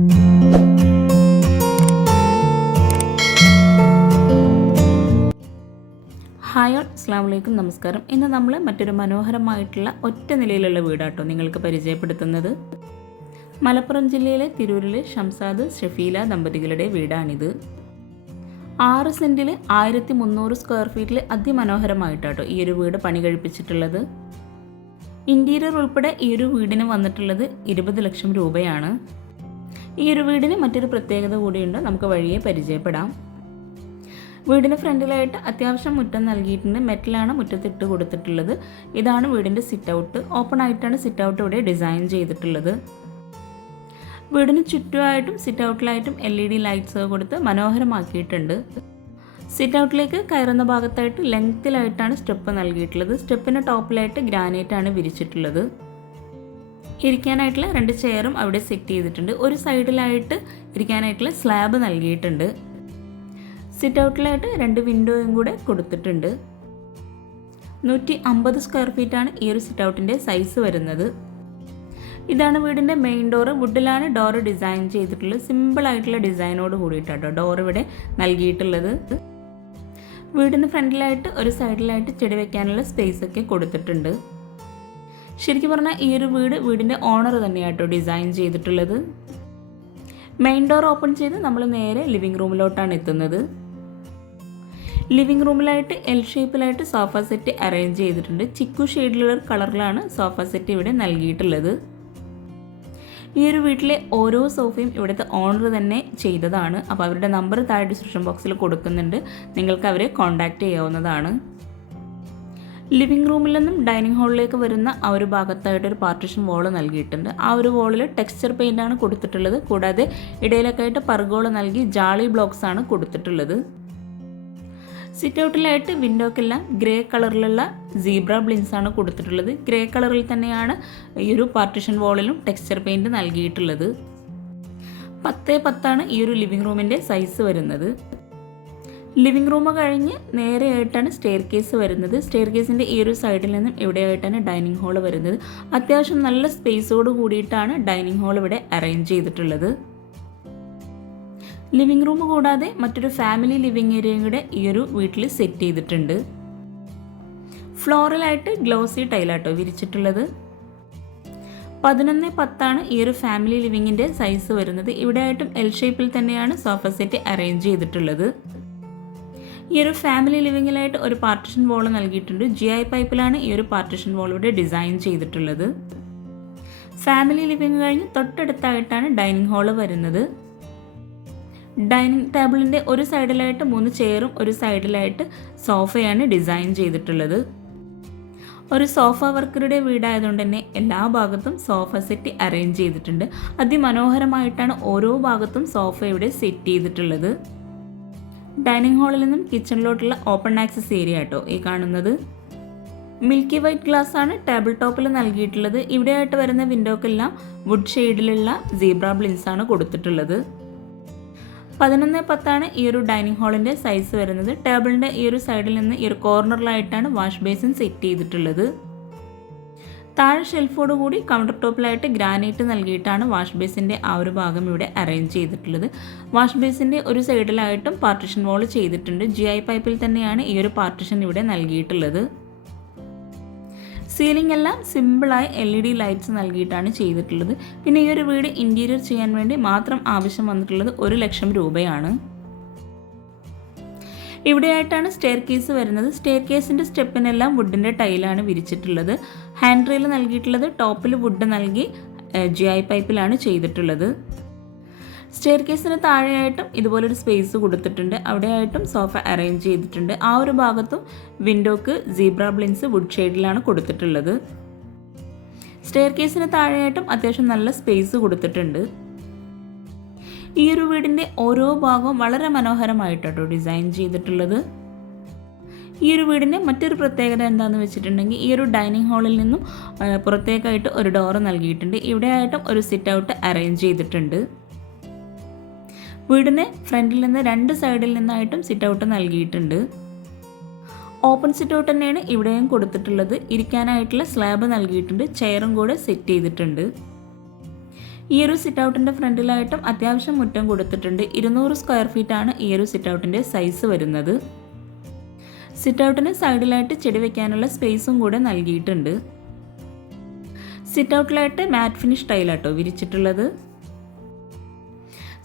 Hi all അസ്സാം വലൈക്കും നമസ്കാരം. ഇന്ന് നമ്മൾ മറ്റൊരു മനോഹരമായിട്ടുള്ള ഒറ്റ നിലയിലുള്ള വീടാട്ടോ നിങ്ങൾക്ക് പരിചയപ്പെടുത്തുന്നത്. മലപ്പുറം ജില്ലയിലെ തിരൂരിലെ ഷംസാദ് ഷഫീല ദമ്പതികളുടെ വീടാണിത്. ആറ് സെന്റിൽ ആയിരത്തി മുന്നൂറ് സ്ക്വയർ ഫീറ്റിൽ അതിമനോഹരമായിട്ടാട്ടോ ഈ ഒരു വീട് പണി കഴിപ്പിച്ചിട്ടുള്ളത്. ഇന്റീരിയർ ഉൾപ്പെടെ ഈ ഒരു വീടിന് വന്നിട്ടുള്ളത് ഇരുപത് ലക്ഷം രൂപയാണ്. ഈ ഒരു വീടിന് മറ്റൊരു പ്രത്യേകത കൂടിയുണ്ട്. നമുക്ക് വഴിയെ പരിചയപ്പെടാം. വീടിന് ഫ്രണ്ടിലായിട്ട് അത്യാവശ്യം മുറ്റം നൽകിയിട്ടുണ്ട്. മെറ്റലാണ് മുറ്റത്തിട്ട് കൊടുത്തിട്ടുള്ളത്. ഇതാണ് വീടിന്റെ സിറ്റ് ഔട്ട് ഓപ്പൺ ആയിട്ടാണ് സിറ്റ് ഔട്ട് ഇവിടെ ഡിസൈൻ ചെയ്തിട്ടുള്ളത്. വീടിന് ചുറ്റുമായിട്ടും സിറ്റ് ഔട്ടിലായിട്ടും എൽ ഇ ഡി ലൈറ്റ്സ് കൊടുത്ത് മനോഹരമാക്കിയിട്ടുണ്ട്. സിറ്റ് ഔട്ടിലേക്ക് കയറുന്ന ഭാഗത്തായിട്ട് ലെങ്ത്തിലായിട്ടാണ് സ്റ്റെപ്പ് നൽകിയിട്ടുള്ളത്. സ്റ്റെപ്പിന് ടോപ്പിലായിട്ട് ഗ്രാനൈറ്റ് ആണ് വിരിച്ചിട്ടുള്ളത്. ഇരിക്കാനായിട്ടുള്ള രണ്ട് ചെയറും അവിടെ സെറ്റ് ചെയ്തിട്ടുണ്ട്. ഒരു സൈഡിലായിട്ട് ഇരിക്കാനായിട്ടുള്ള സ്ലാബ് നൽകിയിട്ടുണ്ട്. സിറ്റ് ഔട്ടിലായിട്ട് രണ്ട് വിൻഡോയും കൂടെ കൊടുത്തിട്ടുണ്ട്. നൂറ്റി അമ്പത് സ്ക്വയർ ഫീറ്റാണ് ഈ ഒരു സിറ്റ് ഔട്ടിന്റെ സൈസ് വരുന്നത്. ഇതാണ് വീടിന്റെ മെയിൻ ഡോറ് വുഡിലാണ് ഡോറ് ഡിസൈൻ ചെയ്തിട്ടുള്ളത് സിമ്പിൾ ആയിട്ടുള്ള ഡിസൈനോട് കൂടിയിട്ടാട്ടോ ഡോർ ഇവിടെ നൽകിയിട്ടുള്ളത്. വീടിന് ഫ്രണ്ടിലായിട്ട് ഒരു സൈഡിലായിട്ട് ചെടി വെക്കാനുള്ള സ്പേസ് ഒക്കെ കൊടുത്തിട്ടുണ്ട്. ശരിക്കും പറഞ്ഞാൽ ഈ ഒരു വീട് വീടിന്റെ ഓണർ തന്നെയാട്ടോ ഡിസൈൻ ചെയ്തിട്ടുള്ളത്. മെയിൻ ഡോർ ഓപ്പൺ ചെയ്ത് നമ്മൾ നേരെ ലിവിങ് റൂമിലോട്ടാണ് എത്തുന്നത്. ലിവിംഗ് റൂമിലായിട്ട് എൽ ഷേപ്പിലായിട്ട് സോഫ സെറ്റ് അറേഞ്ച് ചെയ്തിട്ടുണ്ട്. ചിക്കു ഷെയ്ഡിലുള്ള കളറിലാണ് സോഫ സെറ്റ് ഇവിടെ നൽകിയിട്ടുള്ളത്. ഈ ഒരു വീട്ടിലെ ഓരോ സോഫയും ഇവിടുത്തെ ഓണർ തന്നെ ചെയ്തതാണ്. അപ്പോൾ അവരുടെ നമ്പർ താഴെ ഡിസ്ക്രിപ്ഷൻ ബോക്സിൽ കൊടുക്കുന്നുണ്ട്. നിങ്ങൾക്ക് അവരെ കോൺടാക്റ്റ് ചെയ്യാവുന്നതാണ്. ലിവിംഗ് റൂമിൽ നിന്നും ഡൈനിങ് ഹാളിലേക്ക് വരുന്ന ആ ഒരു ഭാഗത്തായിട്ട് ഒരു പാർട്ടിഷൻ വോൾ നൽകിയിട്ടുണ്ട്. ആ ഒരു വോളിൽ ടെക്സ്ചർ പെയിന്റ് ആണ് കൊടുത്തിട്ടുള്ളത്. കൂടാതെ ഇടയിലൊക്കെ ആയിട്ട് പർഗോൾ നൽകി ജാളി ബ്ലോക്സ് ആണ് കൊടുത്തിട്ടുള്ളത്. സിറ്റ് ഔട്ടിലായിട്ട് വിൻഡോക്കെല്ലാം ഗ്രേ കളറിലുള്ള സീബ്ര ബ്ലിൻസ് ആണ് കൊടുത്തിട്ടുള്ളത്. ഗ്രേ കളറിൽ തന്നെയാണ് ഈ ഒരു പാർട്ടിഷൻ വാളിലും ടെക്സ്ചർ പെയിന്റ് നൽകിയിട്ടുള്ളത്. പത്തേ പത്താണ് ഈ ഒരു ലിവിംഗ് റൂമിന്റെ സൈസ് വരുന്നത്. ലിവിംഗ് റൂം കഴിഞ്ഞ് നേരെയായിട്ടാണ് സ്റ്റെയർ കേസ് വരുന്നത്. സ്റ്റെയർ കേസിന്റെ ഈ ഒരു സൈഡിൽ നിന്നും ഇവിടെയായിട്ടാണ് ഡൈനിങ് ഹാൾ വരുന്നത്. അത്യാവശ്യം നല്ല സ്പേസോട് കൂടിയിട്ടാണ് ഡൈനിങ് ഹാൾ ഇവിടെ അറേഞ്ച് ചെയ്തിട്ടുള്ളത്. ലിവിംഗ് റൂം കൂടാതെ മറ്റൊരു ഫാമിലി ലിവിംഗ് ഏരിയയും കൂടെ ഈ ഒരു വീട്ടിൽ സെറ്റ് ചെയ്തിട്ടുണ്ട്. ഫ്ലോറലായിട്ട് ഗ്ലോസി ടൈലാട്ടോ വിരിച്ചിട്ടുള്ളത്. പതിനൊന്ന് പത്താണ് ഈ ഒരു ഫാമിലി ലിവിങ്ങിന്റെ സൈസ് വരുന്നത്. ഇവിടെയായിട്ടും എൽ ഷേപ്പിൽ തന്നെയാണ് സോഫ സെറ്റ് അറേഞ്ച് ചെയ്തിട്ടുള്ളത്. ഈ ഒരു ഫാമിലി ലിവിങ്ങിലായിട്ട് ഒരു പാർട്ടിഷൻ വോൾ നൽകിയിട്ടുണ്ട്. ജി ഐ പൈപ്പിലാണ് ഈ ഒരു പാർട്ടിഷൻ വോൾ ഇവിടെ ഡിസൈൻ ചെയ്തിട്ടുള്ളത്. ഫാമിലി ലിവിങ് കഴിഞ്ഞ് തൊട്ടടുത്തായിട്ടാണ് ഡൈനിങ് ഹാൾ വരുന്നത്. ഡൈനിങ് ടേബിളിന്റെ ഒരു സൈഡിലായിട്ട് മൂന്ന് ചെയറും ഒരു സൈഡിലായിട്ട് സോഫയാണ് ഡിസൈൻ ചെയ്തിട്ടുള്ളത്. ഒരു സോഫ വർക്കറുടെ വീടായതുകൊണ്ട് തന്നെ എല്ലാ ഭാഗത്തും സോഫ സെറ്റ് അറേഞ്ച് ചെയ്തിട്ടുണ്ട്. അതിമനോഹരമായിട്ടാണ് ഓരോ ഭാഗത്തും സോഫ ഇവിടെ സെറ്റ് ചെയ്തിട്ടുള്ളത്. ഡൈനിങ് ഹാളിൽ നിന്നും കിച്ചണിലോട്ടുള്ള ഓപ്പൺ ആക്സസ് ഏരിയ കേട്ടോ ഈ കാണുന്നത്. മിൽക്കി വൈറ്റ് ഗ്ലാസ് ആണ് ടേബിൾ ടോപ്പിൽ നൽകിയിട്ടുള്ളത്. ഇവിടെയായിട്ട് വരുന്ന വിൻഡോക്കെല്ലാം വുഡ് ഷെയ്ഡിലുള്ള സീബ്ര ബ്ലിൻസ് ആണ് കൊടുത്തിട്ടുള്ളത്. പതിനൊന്ന് പത്താണ് ഈ ഒരു ഡൈനിങ് ഹാളിന്റെ സൈസ് വരുന്നത്. ടേബിളിന്റെ ഈ ഒരു സൈഡിൽ നിന്ന് ഈ ഒരു കോർണറിലായിട്ടാണ് വാഷ് ബേസിൻ സെറ്റ് ചെയ്തിട്ടുള്ളത്. താഴെ ഷെൽഫോട് കൂടി കൗണ്ടർ ടോപ്പിലായിട്ട് ഗ്രാനൈറ്റ് നൽകിയിട്ടാണ് വാഷ് ബേസിന്റെ ആ ഒരു ഭാഗം ഇവിടെ അറേഞ്ച് ചെയ്തിട്ടുള്ളത്. വാഷ് ബേസിന്റെ ഒരു സൈഡിലായിട്ടും പാർട്ടിഷൻ വോൾ ചെയ്തിട്ടുണ്ട്. ജി ഐ പൈപ്പിൽ തന്നെയാണ് ഈ ഒരു പാർട്ടിഷൻ ഇവിടെ നൽകിയിട്ടുള്ളത്. സീലിംഗ് എല്ലാം സിമ്പിളായി എൽ ഇ ഡി ലൈറ്റ്സ് നൽകിയിട്ടാണ് ചെയ്തിട്ടുള്ളത്. പിന്നെ ഈ ഒരു വീട് ഇന്റീരിയർ ചെയ്യാൻ വേണ്ടി മാത്രം ആവശ്യം വന്നിട്ടുള്ളത് ഒരു ലക്ഷം രൂപയാണ്. ഇവിടെയായിട്ടാണ് സ്റ്റെയർ കേസ് വരുന്നത്. സ്റ്റെയർ കേസിന്റെ സ്റ്റെപ്പിനെല്ലാം വുഡിന്റെ ടൈലാണ് വിരിച്ചിട്ടുള്ളത്. ഹാൻഡ് റെയിൽ നൽകിയിട്ടുള്ളത് ടോപ്പിൽ വുഡ് നൽകി ജി ഐ പൈപ്പിലാണ് ചെയ്തിട്ടുള്ളത്. സ്റ്റെയർ കേസിന് താഴെയായിട്ടും ഇതുപോലൊരു സ്പേസ് കൊടുത്തിട്ടുണ്ട്. അവിടെയായിട്ടും സോഫ അറേഞ്ച് ചെയ്തിട്ടുണ്ട്. ആ ഒരു ഭാഗത്തും വിൻഡോക്ക് സീബ്ര ബ്ലിൻസ് വുഡ് ഷെയ്ഡിലാണ് കൊടുത്തിട്ടുള്ളത്. സ്റ്റെയർ കേസിന് താഴെയായിട്ടും അത്യാവശ്യം നല്ല സ്പേസ് കൊടുത്തിട്ടുണ്ട്. ഈ ഒരു വീടിന്റെ ഓരോ ഭാഗവും വളരെ മനോഹരമായിട്ടോ ഡിസൈൻ ചെയ്തിട്ടുള്ളത്. ഈ ഒരു വീടിന്റെ മറ്റൊരു പ്രത്യേകത എന്താണെന്ന് വെച്ചിട്ടുണ്ടെങ്കിൽ ഈ ഒരു ഡൈനിങ് ഹാളിൽ നിന്നും പുറത്തേക്കായിട്ട് ഒരു ഡോറ് നൽകിയിട്ടുണ്ട്. ഇവിടെയായിട്ടും ഒരു സിറ്റ് ഔട്ട് അറേഞ്ച് ചെയ്തിട്ടുണ്ട്. വീടിന് ഫ്രണ്ടിൽ നിന്ന് രണ്ട് സൈഡിൽ നിന്നായിട്ടും സിറ്റ് ഔട്ട് നൽകിയിട്ടുണ്ട്. ഓപ്പൺ സിറ്റ് ഔട്ട് തന്നെയാണ് ഇവിടെയും കൊടുത്തിട്ടുള്ളത്. ഇരിക്കാനായിട്ടുള്ള സ്ലാബ് നൽകിയിട്ടുണ്ട്. ചെയറും കൂടെ സെറ്റ് ചെയ്തിട്ടുണ്ട്. ഈ ഒരു സിറ്റ് ഔട്ടിന്റെ ഫ്രണ്ടിലായിട്ടും അത്യാവശ്യം മുറ്റം കൊടുത്തിട്ടുണ്ട്. ഇരുന്നൂറ് സ്ക്വയർ ഫീറ്റ് ആണ് ഈ ഒരു സിറ്റ് ഔട്ടിന്റെ സൈസ് വരുന്നത്. സിറ്റ് ഔട്ടിന് സൈഡിലായിട്ട് ചെടി വെക്കാനുള്ള സ്പേസും കൂടെ നൽകിയിട്ടുണ്ട്. സിറ്റ് ഔട്ടിലായിട്ട് മാറ്റ് ഫിനിഷ് ടൈലാട്ടോ വിരിച്ചിട്ടുള്ളത്.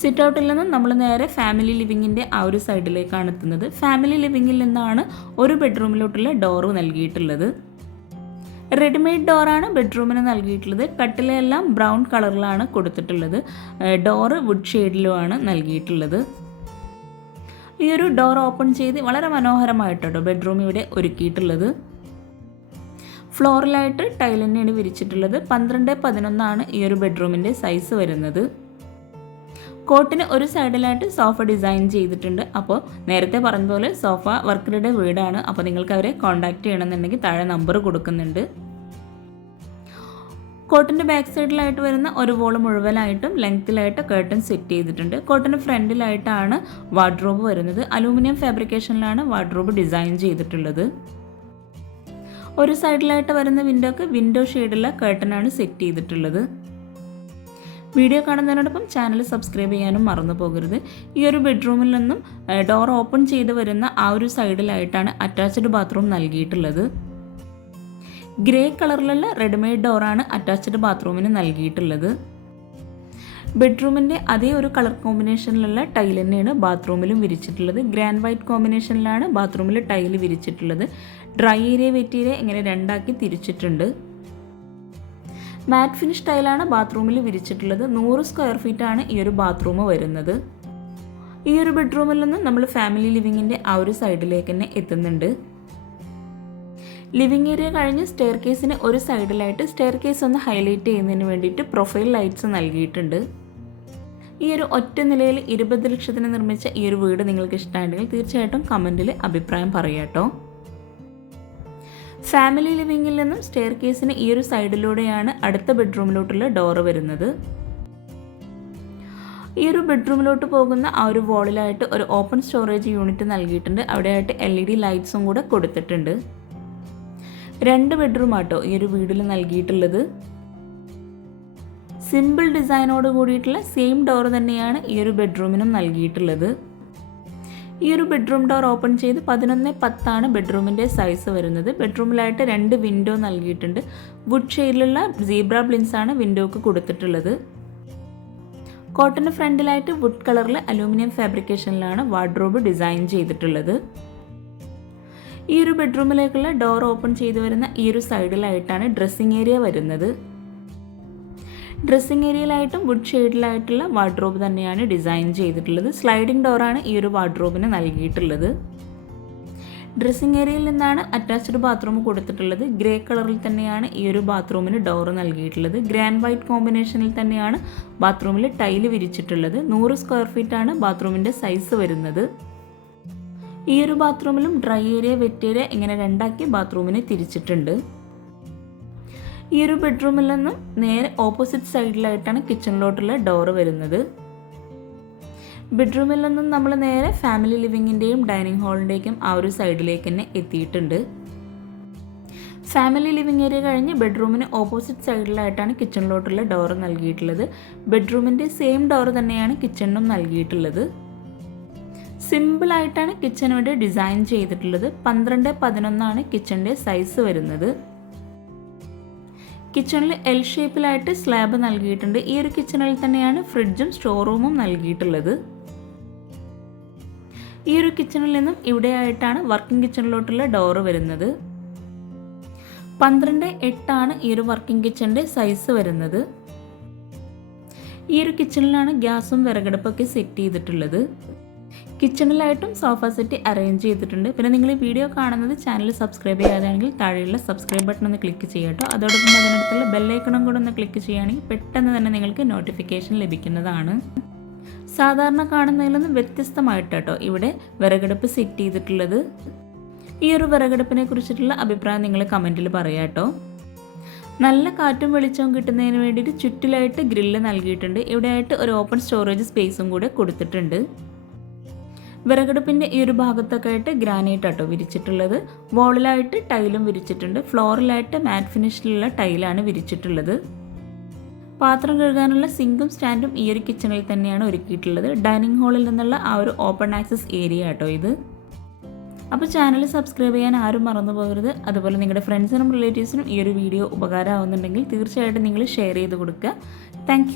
സിറ്റ് ഔട്ടിൽ നിന്നും നമ്മൾ നേരെ ഫാമിലി ലിവിങ്ങിന്റെ ആ ഒരു സൈഡിലേക്കാണ് എത്തുന്നത്. ഫാമിലി ലിവിങ്ങിൽ നിന്നാണ് ഒരു ബെഡ്റൂമിലോട്ടുള്ള ഡോറ് നൽകിയിട്ടുള്ളത്. റെഡിമെയ്ഡ് ഡോറാണ് ബെഡ്റൂമിന് നൽകിയിട്ടുള്ളത്. കട്ടിലെല്ലാം ബ്രൗൺ കളറിലാണ് കൊടുത്തിട്ടുള്ളത്. ഡോറ് വുഡ് ഷെയ്ഡിലുമാണ് നൽകിയിട്ടുള്ളത്. ഈ ഒരു ഡോർ ഓപ്പൺ ചെയ്ത് വളരെ മനോഹരമായിട്ടോ ബെഡ്റൂം ഇവിടെ ഒരുക്കിയിട്ടുള്ളത്. ഫ്ലോറിലായിട്ട് ടൈൽ തന്നെയാണ് വിരിച്ചിട്ടുള്ളത്. പന്ത്രണ്ട് പതിനൊന്നാണ് ഈ ഒരു ബെഡ്റൂമിന്റെ സൈസ് വരുന്നത്. കോട്ടിന് ഒരു സൈഡിലായിട്ട് സോഫ ഡിസൈൻ ചെയ്തിട്ടുണ്ട്. അപ്പോൾ നേരത്തെ പറഞ്ഞതുപോലെ പോലെ സോഫ വർക്കറുടെ വീടാണ്. അപ്പോൾ നിങ്ങൾക്ക് അവരെ കോൺടാക്റ്റ് ചെയ്യണമെന്നുണ്ടെങ്കിൽ താഴെ നമ്പർ കൊടുക്കുന്നുണ്ട്. കോട്ടിന്റെ ബാക്ക് സൈഡിലായിട്ട് വരുന്ന ഒരു വോൾ മുഴുവനായിട്ടും ലെങ്ത്തിലായിട്ട് കേട്ടൺ സെറ്റ് ചെയ്തിട്ടുണ്ട്. കോട്ടിന്റെ ഫ്രണ്ടിലായിട്ടാണ് വാർഡ്രോബ് വരുന്നത്. അലൂമിനിയം ഫാബ്രിക്കേഷനിലാണ് വാർഡ്രോബ് ഡിസൈൻ ചെയ്തിട്ടുള്ളത്. ഒരു സൈഡിലായിട്ട് വരുന്ന വിൻഡോക്ക് വിൻഡോ ഷെയ്ഡുള്ള കേട്ടനാണ് സെറ്റ് ചെയ്തിട്ടുള്ളത്. വീഡിയോ കാണുന്നതിനോടൊപ്പം ചാനൽ സബ്സ്ക്രൈബ് ചെയ്യാനും മറന്നു പോകരുത്. ഈ ഒരു ബെഡ്റൂമിൽ നിന്നും ഡോർ ഓപ്പൺ ചെയ്ത് വരുന്ന ആ ഒരു സൈഡിലായിട്ടാണ് അറ്റാച്ച്ഡ് ബാത്റൂം നൽകിയിട്ടുള്ളത്. ഗ്രേ കളറിലുള്ള റെഡിമെയ്ഡ് ഡോറാണ് അറ്റാച്ച്ഡ് ബാത്റൂമിന് നൽകിയിട്ടുള്ളത്. ബെഡ്റൂമിന്റെ അതേ ഒരു കളർ കോമ്പിനേഷനിലുള്ള ടൈൽ തന്നെയാണ് ബാത്റൂമിലും വിരിച്ചിട്ടുള്ളത്. ഗ്രാൻഡ് വൈറ്റ് കോമ്പിനേഷനിലാണ് ബാത്റൂമിൽ ടൈൽ വിരിച്ചിട്ടുള്ളത്. ഡ്രൈ ഏരിയ വെറ്റ് ഏരിയ ഇങ്ങനെ രണ്ടാക്കി തിരിച്ചിട്ടുണ്ട്. മാറ്റ് ഫിനിഷ് ടൈലാണ് ബാത്റൂമിൽ വിരിച്ചിട്ടുള്ളത്. നൂറ് സ്ക്വയർ ഫീറ്റ് ആണ് ഈ ഒരു ബാത്റൂം വരുന്നത്. ഈ ഒരു ബെഡ്റൂമിൽ നിന്ന് നമ്മൾ ഫാമിലി ലിവിങ്ങിന്റെ ആ ഒരു സൈഡിലേക്ക് തന്നെ എത്തുന്നുണ്ട്. ലിവിങ് ഏരിയ കഴിഞ്ഞ് സ്റ്റെയർ കേസിന് ഒരു സൈഡിലായിട്ട് സ്റ്റെയർ കേസ് ഒന്ന് ഹൈലൈറ്റ് ചെയ്യുന്നതിന് വേണ്ടിയിട്ട് പ്രൊഫൈൽ ലൈറ്റ്സ് നൽകിയിട്ടുണ്ട്. ഈ ഒരു ഒറ്റ നിലയിൽ ഇരുപത് ലക്ഷത്തിന് നിർമ്മിച്ച ഈ ഒരു വീട് നിങ്ങൾക്ക് ഇഷ്ടമായിട്ടുണ്ടെങ്കിൽ തീർച്ചയായിട്ടും കമന്റിൽ അഭിപ്രായം പറയാട്ടോ ഫാമിലി ലിവിങ്ങിൽ നിന്നും സ്റ്റെയർ കേസിന് ഈ ഒരു സൈഡിലൂടെയാണ് അടുത്ത ബെഡ്റൂമിലോട്ടുള്ള ഡോറ് വരുന്നത്. ഈ ഒരു ബെഡ്റൂമിലോട്ട് പോകുന്ന ആ ഒരു വോളിലായിട്ട് ഒരു ഓപ്പൺ സ്റ്റോറേജ് യൂണിറ്റ് നൽകിയിട്ടുണ്ട്. അവിടെയായിട്ട് എൽ ഇ ഡി ലൈറ്റ്സും കൂടെ കൊടുത്തിട്ടുണ്ട്. രണ്ട് ബെഡ്റൂം ആട്ടോ ഈ ഒരു വീട്ടിൽ നൽകിയിട്ടുള്ളത്. സിമ്പിൾ ഡിസൈനോട് കൂടിയിട്ടുള്ള സെയിം ഡോർ തന്നെയാണ് ഈ ഒരു ബെഡ്റൂമിനും നൽകിയിട്ടുള്ളത്. ഈ ഒരു ബെഡ്റൂം ഡോർ ഓപ്പൺ ചെയ്ത് പതിനൊന്ന് പത്താണ് ബെഡ്റൂമിന്റെ സൈസ് വരുന്നത്. ബെഡ്റൂമിലായിട്ട് രണ്ട് വിൻഡോ നൽകിയിട്ടുണ്ട്. വുഡ് ഷെയ്ഡിലുള്ള സീബ്ര ആണ് വിൻഡോക്ക് കൊടുത്തിട്ടുള്ളത്. കോട്ടൺ ഫ്രണ്ടിലായിട്ട് വുഡ് കളറിൽ അലൂമിനിയം ഫാബ്രിക്കേഷനിലാണ് വാർഡ്രോബ് ഡിസൈൻ ചെയ്തിട്ടുള്ളത്. ഈ ഒരു ബെഡ്റൂമിലേക്കുള്ള ഡോർ ഓപ്പൺ ചെയ്തു വരുന്ന ഈ ഒരു സൈഡിലായിട്ടാണ് ഡ്രസ്സിങ് ഏരിയ വരുന്നത്. ഡ്രസ്സിങ് ഏരിയയിലായിട്ടും വുഡ് ഷെയ്ഡിലായിട്ടുള്ള വാർഡ്രോബ് തന്നെയാണ് ഡിസൈൻ ചെയ്തിട്ടുള്ളത്. സ്ലൈഡിംഗ് ഡോറാണ് ഈ ഒരു വാർഡ്രോബിന് നൽകിയിട്ടുള്ളത്. ഡ്രസ്സിംഗ് ഏരിയയിൽ നിന്നാണ് അറ്റാച്ച്ഡ് ബാത്റൂം കൊടുത്തിട്ടുള്ളത്. ഗ്രേ കളറിൽ തന്നെയാണ് ഈ ഒരു ബാത്റൂമിന് ഡോർ നൽകിയിട്ടുള്ളത്. ഗ്രാൻഡ് വൈറ്റ് കോമ്പിനേഷനിൽ തന്നെയാണ് ബാത്റൂമിൽ ടൈൽ വിരിച്ചിട്ടുള്ളത്. നൂറ് സ്ക്വയർ ഫീറ്റാണ് ബാത്റൂമിന്റെ സൈസ് വരുന്നത്. ഈ ഒരു ബാത്റൂമിലും ഡ്രൈ ഏരിയ വെറ്റ് ഏരിയ ഇങ്ങനെ രണ്ടാക്കി ബാത്റൂമിനെ തിരിച്ചിട്ടുണ്ട്. ഈ ഒരു ബെഡ്റൂമിൽ നിന്നും നേരെ ഓപ്പോസിറ്റ് സൈഡിലായിട്ടാണ് കിച്ചണിലോട്ടുള്ള ഡോറ് വരുന്നത്. ബെഡ്റൂമിൽ നിന്നും നമ്മൾ നേരെ ഫാമിലി ലിവിങ്ങിന്റെയും ഡൈനിങ് ഹാളിന്റെയും ആ ഒരു സൈഡിലേക്ക് തന്നെ എത്തിയിട്ടുണ്ട്. ഫാമിലി ലിവിങ് ഏരിയ കഴിഞ്ഞ് ബെഡ്റൂമിന് ഓപ്പോസിറ്റ് സൈഡിലായിട്ടാണ് കിച്ചണിലോട്ടുള്ള ഡോറ് നൽകിയിട്ടുള്ളത്. ബെഡ്റൂമിന്റെ സെയിം ഡോറ് തന്നെയാണ് കിച്ചണിനും നൽകിയിട്ടുള്ളത്. സിമ്പിളായിട്ടാണ് കിച്ചൺ ഇവിടെ ഡിസൈൻ ചെയ്തിട്ടുള്ളത്. പന്ത്രണ്ട് പതിനൊന്നാണ് കിച്ചണിന്റെ സൈസ് വരുന്നത്. കിച്ചണിൽ എൽ ഷേപ്പിലായിട്ട് സ്ലാബ് നൽകിയിട്ടുണ്ട്. ഈ ഒരു കിച്ചണിൽ തന്നെയാണ് ഫ്രിഡ്ജും സ്റ്റോർ റൂമും നൽകിയിട്ടുള്ളത്. ഈ ഒരു കിച്ചണിൽ നിന്നും ഇവിടെയായിട്ടാണ് വർക്കിംഗ് കിച്ചണിലോട്ടുള്ള ഡോറ് വരുന്നത്. പന്ത്രണ്ട് എട്ടാണ് ഈ ഒരു വർക്കിംഗ് കിച്ചണിന്റെ സൈസ് വരുന്നത്. ഈ ഒരു കിച്ചണിലാണ് ഗ്യാസും വിറകടുപ്പൊക്കെ സെറ്റ് ചെയ്തിട്ടുള്ളത്. കിച്ചണിലായിട്ടും സോഫ സെറ്റ് അറേഞ്ച് ചെയ്തിട്ടുണ്ട്. പിന്നെ നിങ്ങൾ ഈ വീഡിയോ കാണുന്നത് ചാനൽ സബ്സ്ക്രൈബ് ചെയ്യാതാണെങ്കിൽ താഴെയുള്ള സബ്സ്ക്രൈബ് ബട്ടൺ ഒന്ന് ക്ലിക്ക് ചെയ്യട്ടോ അതോടൊപ്പം അതിനടുത്തുള്ള ബെല്ലൈക്കണും കൂടെ ഒന്ന് ക്ലിക്ക് ചെയ്യുകയാണെങ്കിൽ പെട്ടെന്ന് തന്നെ നിങ്ങൾക്ക് നോട്ടിഫിക്കേഷൻ ലഭിക്കുന്നതാണ്. സാധാരണ കാണുന്നതിൽ നിന്ന് വ്യത്യസ്തമായിട്ട് കേട്ടോ ഇവിടെ വിറകടുപ്പ് സെറ്റ് ചെയ്തിട്ടുള്ളത്. ഈ ഒരു വിറകടുപ്പിനെ കുറിച്ചിട്ടുള്ള അഭിപ്രായം നിങ്ങൾ കമന്റിൽ പറയാട്ടോ നല്ല കാറ്റും വെളിച്ചവും കിട്ടുന്നതിന് വേണ്ടിയിട്ട് ചുറ്റിലായിട്ട് ഗ്രില്ല് നൽകിയിട്ടുണ്ട്. ഇവിടെയായിട്ട് ഒരു ഓപ്പൺ സ്റ്റോറേജ് സ്പേസും കൂടെ കൊടുത്തിട്ടുണ്ട്. വിറകടുപ്പിന്റെ ഈ ഒരു ഭാഗത്തൊക്കെ ആയിട്ട് ഗ്രാനൈറ്റ് ആട്ടോ വിരിച്ചിട്ടുള്ളത്. വോളിലായിട്ട് ടൈലും വിരിച്ചിട്ടുണ്ട്. ഫ്ലോറിലായിട്ട് മാറ്റ് ഫിനിഷിലുള്ള ടൈലാണ് വിരിച്ചിട്ടുള്ളത്. പാത്രം കഴുകാനുള്ള സിങ്കും സ്റ്റാൻഡും ഈ ഒരു കിച്ചണിൽ തന്നെയാണ് ഒരുക്കിയിട്ടുള്ളത്. ഡൈനിങ് ഹാളിൽ നിന്നുള്ള ആ ഒരു ഓപ്പൺ ആക്സസ് ഏരിയ ആട്ടോ ഇത്. അപ്പോൾ ചാനൽ സബ്സ്ക്രൈബ് ചെയ്യാൻ ആരും മറന്നു പോകരുത്. അതുപോലെ നിങ്ങളുടെ ഫ്രണ്ട്സിനും റിലേറ്റീവ്സിനും ഈ ഒരു വീഡിയോ ഉപകാരമാവുന്നുണ്ടെങ്കിൽ തീർച്ചയായിട്ടും നിങ്ങൾ ഷെയർ ചെയ്ത് കൊടുക്കുക. താങ്ക്